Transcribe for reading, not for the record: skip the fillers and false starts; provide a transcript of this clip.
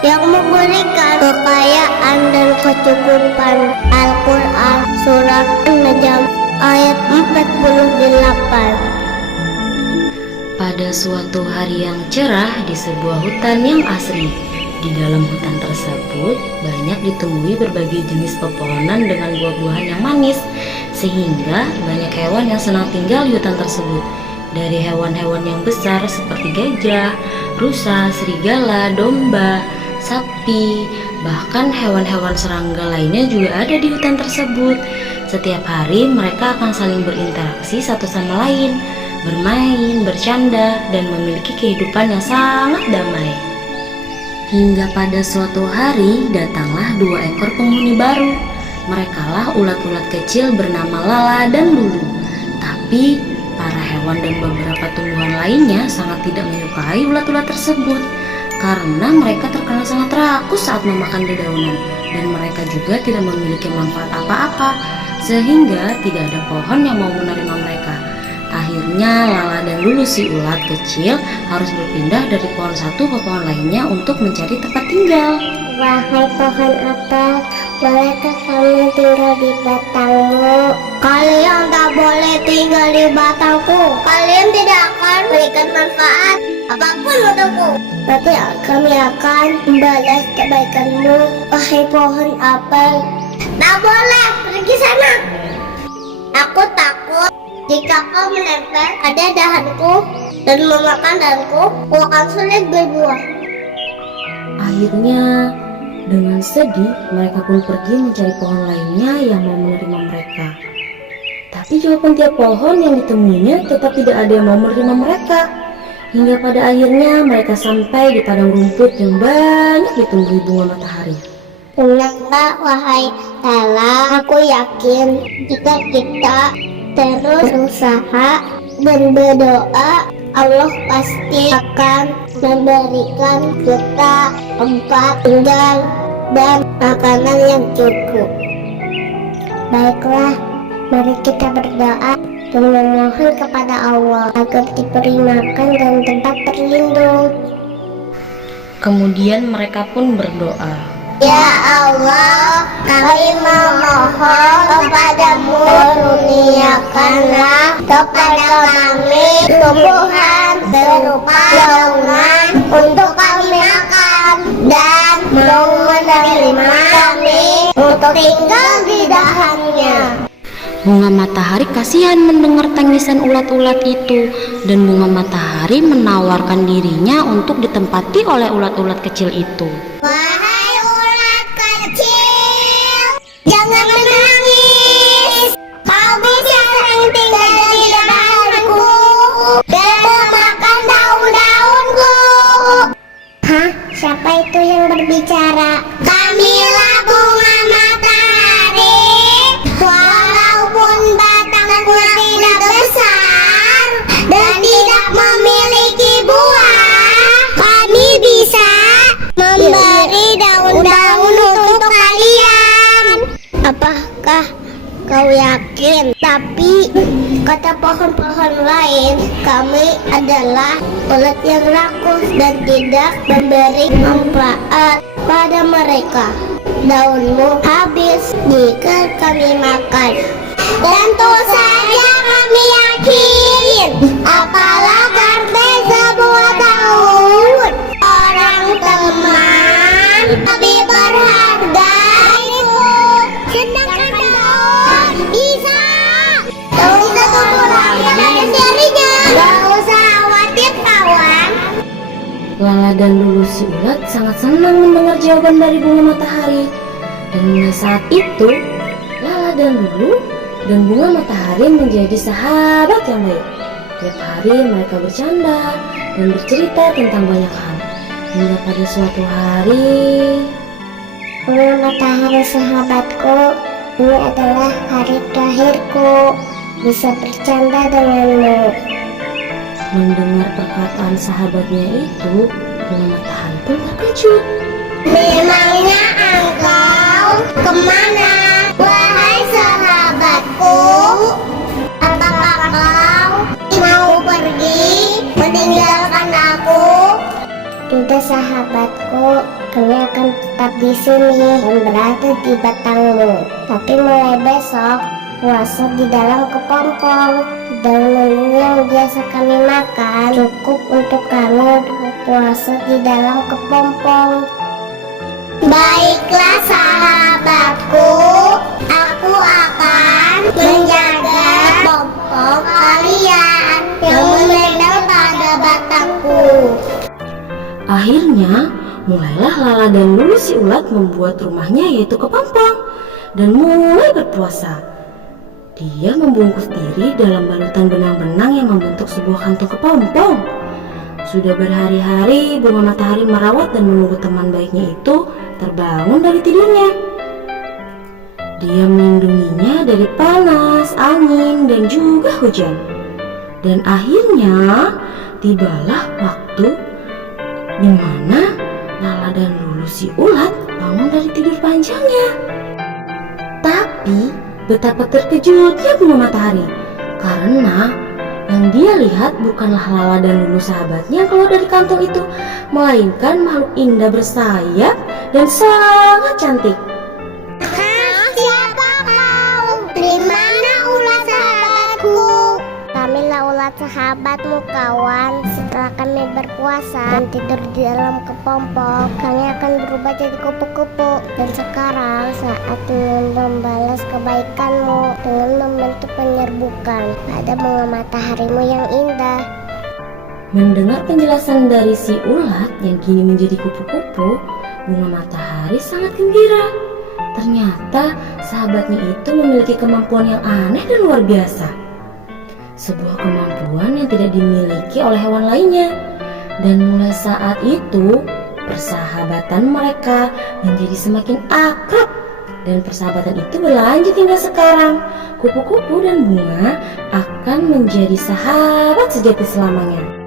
yang memberikan kekayaan dan kecukupan. Al-Quran Surat An-Najm ayat 48. Pada suatu hari yang cerah di sebuah hutan yang asri, di dalam hutan tersebut banyak ditumbuhi berbagai jenis pepohonan dengan buah-buahan yang manis, sehingga banyak hewan yang senang tinggal di hutan tersebut. Dari hewan-hewan yang besar seperti gajah, rusa, serigala, domba, sapi, bahkan hewan-hewan serangga lainnya juga ada di hutan tersebut. Setiap hari mereka akan saling berinteraksi satu sama lain, bermain, bercanda, dan memiliki kehidupan yang sangat damai. Hingga pada suatu hari datanglah 2 ekor penghuni baru. Merekalah ulat-ulat kecil bernama Lala dan Lulu. Tapi para hewan dan beberapa tumbuhan lainnya sangat tidak menyukai ulat-ulat tersebut karena mereka terkenal sangat rakus saat memakan dedaunan, dan mereka juga tidak memiliki manfaat apa-apa, sehingga tidak ada pohon yang mau menerima mereka. Akhirnya Lala dan Lulu si ulat kecil harus berpindah dari pohon satu ke pohon lainnya untuk mencari tempat tinggal. Wahai pohon apel, bolehkah kami tinggal di batangmu? Kalian tak boleh tinggal di batangku. Kalian tidak akan berikan manfaat apapun untukku. Tapi kami akan membalas kebaikanmu, wahai pohon apel. Tak boleh, pergi sana. Aku takut jika kau menempel pada dahanku dan memakan dahanku, aku akan sulit berbuah. Akhirnya dengan sedih mereka pun pergi mencari pohon lainnya yang mau menerima mereka. Tapi jawaban tiap pohon yang ditemuinya tetap tidak ada yang mau menerima mereka. Hingga pada akhirnya mereka sampai di padang rumput yang banyak ditumbuhi bunga matahari. Tenanglah wahai Lala, aku yakin jika kita terus berusaha dan berdoa, Allah pasti akan memberikan kita tempat tinggal dan makanan yang cukup. Baiklah, mari kita berdoa dan memohon kepada Allah agar diberi makan dan tempat berlindung. Kemudian mereka pun berdoa, Ya Allah, kami memohon kepadamu, kurniakanlah kepada kami tumbuhan berupa daungan untuk kami makan, dan mau menerima kami untuk tinggal di dahannya. bunga matahari kasihan mendengar tangisan ulat-ulat itu, dan bunga matahari menawarkan dirinya untuk ditempati oleh ulat-ulat kecil itu. Wahai ulat kecil, jangan menangis. Kau bisa tinggal di dahanku dan memakan daun-daunku. Hah? Siapa itu yang berbicara? Kamilah bunga matahari. Walaupun batangku tidak besar dan tidak memiliki buah, kami bisa memberi daun-daun untuk kalian. Apakah kau yakin? Tapi kata pohon-pohon lain, kami adalah ulat yang rakus dan tidak memberi manfaat pada mereka. Daunmu habis jika kami makan. Tentu saja kami yakin. Apalah arti sebuah daun? Orang teman lebih berharga itu. Sedangkan daun bisa. Daun satu kurang yang ada serinya. Gak usah khawatir kawan. Lala dan Lulu si ulat sangat senang mendengar jawaban dari bunga matahari. Dan mulai saat itu, Lala dan Lulu dan bunga matahari menjadi sahabat yang baik. Tiap hari mereka bercanda dan bercerita tentang banyak hal. Hingga pada suatu hari, Bunga matahari sahabatku, ini adalah hari terakhirku bisa bercanda denganmu. mendengar perkataan sahabatnya itu, bunga matahari pun terkejut. Memangnya engkau kemana, wahai sahabatku? Apakah kau mau pergi meninggalkan aku? Tidak sahabatku, kami akan tetap di sini dan berada di batangmu. Tapi mulai besok, puasa di dalam kepompong. Daun menu yang biasa kami makan cukup untuk kami berpuasa di dalam kepompong. Baiklah sahabatku, aku akan menjaga kepompong kalian yang menempel pada batangku. Akhirnya, mulailah Lala dan Lulu si ulat membuat rumahnya yaitu kepompong dan mulai berpuasa. Dia membungkus diri dalam balutan benang-benang yang membentuk sebuah kantung kepompong. Sudah berhari-hari bunga matahari merawat dan menunggu teman baiknya itu terbangun dari tidurnya. Dia melindunginya dari panas, angin, dan juga hujan. Dan akhirnya tibalah waktu di mana Lala dan Lulu si ulat bangun dari tidur panjangnya. Tapi betapa terkejutnya bunga matahari karena yang dia lihat bukanlah Lala dan Lulu sahabatnya yang keluar dari kantung itu, melainkan makhluk indah bersayap dan sangat cantik. Siapa kau? Di mana ulat sahabatku? Kamilah ulat sahabatmu kawan. Setelah kami berpuasa dan tidur di dalam kepompong, kami akan berubah jadi kupu-kupu. Dan sekarang saatnya membalas kebaikanmu dengan membentuk penyerbukan pada bunga mataharimu yang indah. Mendengar penjelasan dari si ulat yang kini menjadi kupu-kupu, bunga matahari sangat gembira. Ternyata sahabatnya itu memiliki kemampuan yang aneh dan luar biasa. Sebuah kemampuan yang tidak dimiliki oleh hewan lainnya. Dan mulai saat itu, persahabatan mereka menjadi semakin akrab. Dan persahabatan itu berlanjut hingga sekarang. Kupu-kupu dan bunga akan menjadi sahabat sejati selamanya.